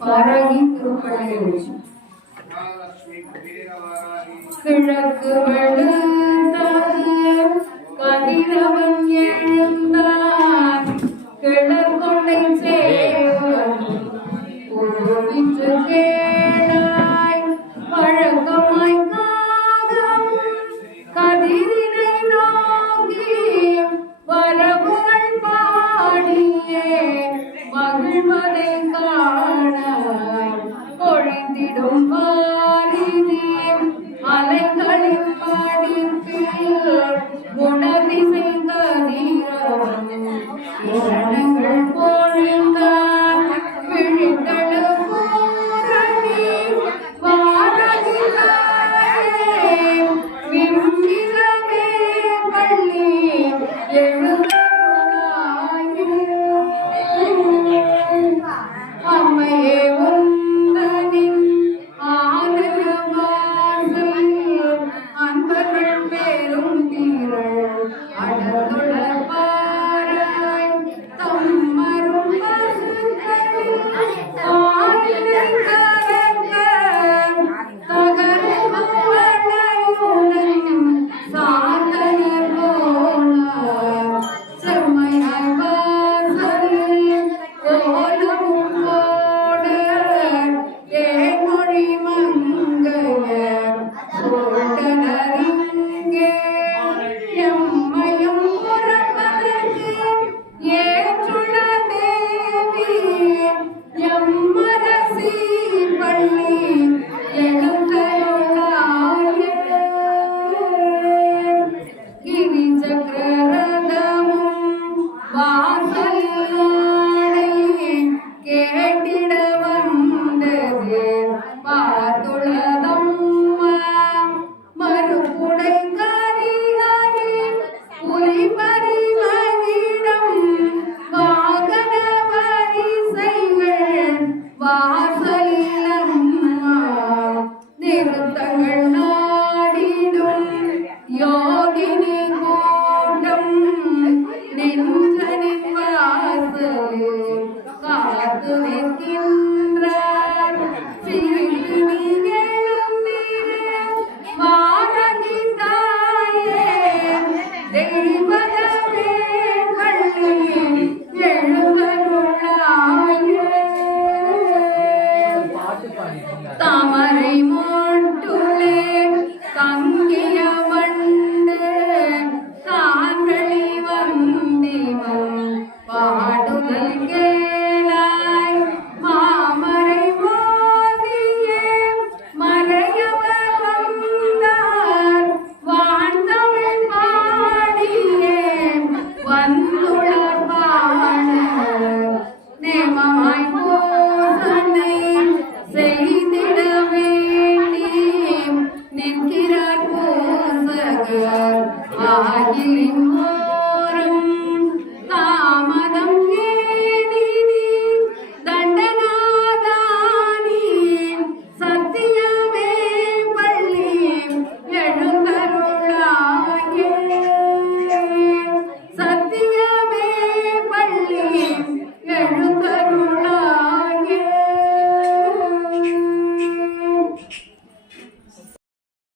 பரகிக்குப்படையுள் கிழக்கு மழை விடும் வாரினேன் அலைகளின் பாடிப்பீர் குணதிசை கதிரவன் இரணங்கள் போ They were 零零